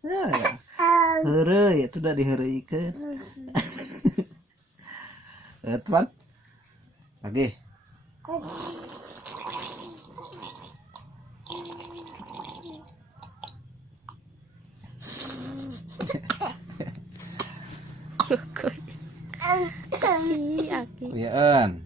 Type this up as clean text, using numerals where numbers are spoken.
Ya, heureuy itu udah diheureuikeun. Tuan. Lagi. Uyaan.